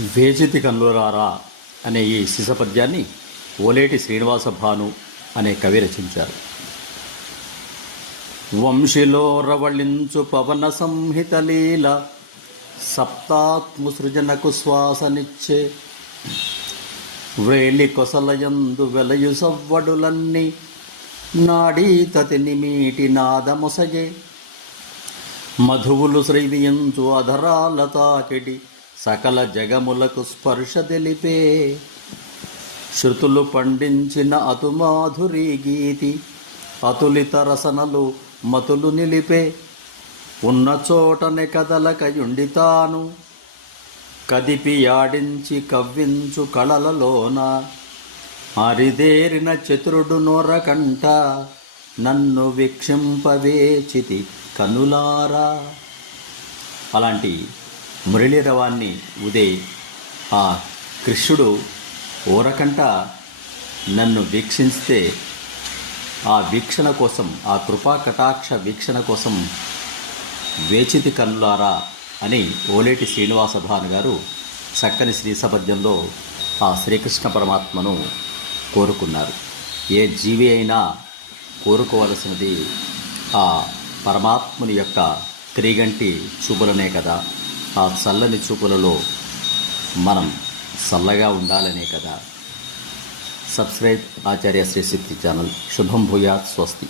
వేజితి కన్నురారా అనే ఈ శిశపద్యాన్ని ఓలేటి శ్రీనివాస భాను అనే కవి రచించారు. వంశిలో రవళించు పవన సంహిత లీల సప్తాత్మసృజనకు శ్వాసనిచ్చే వ్రేలి కొసలయందు వెలయు సవ్వడులన్నీ నాడీతతి నిమీటి నాదమొసగే మధువులు శ్రైవియంచు అధరాలతాకిడి తాకిడి సకల జగములకు స్పర్శ తెలిపే. శృతులు పండించిన అతుమాధురి గీతి అతులిత రసనలు మతులు నిలిపే. ఉన్న చోటనే కదలకయుండి తాను కదిపి ఆడించి కవ్వించు కళలలోన. అరిదేరిన చతురుడు నొరకంట నన్ను వీక్షింపవేచితి కనులారా. అలాంటి మురళీరవాన్ని ఉదయ్. ఆ కృష్ణుడు ఓరకంట నన్ను వీక్షిస్తే ఆ వీక్షణ కోసం ఆ కృపా కటాక్ష వీక్షణ కోసం వేచితి కన్నులారా అని ఓలేటి శ్రీనివాస భాను గారు చక్కని శ్రీసపద్యంలో ఆ శ్రీకృష్ణ పరమాత్మను కోరుకున్నారు. ఏ జీవి అయినా కోరుకోవలసినది ఆ పరమాత్ముని యొక్క త్రిగంటి చూపులనే కదా. ఆ చల్లని చూపులలో మనం చల్లగా ఉండాలనే కదా. Subscribe Acharya Shri Shakti channel. శుభం భూయాత్ స్వస్తి.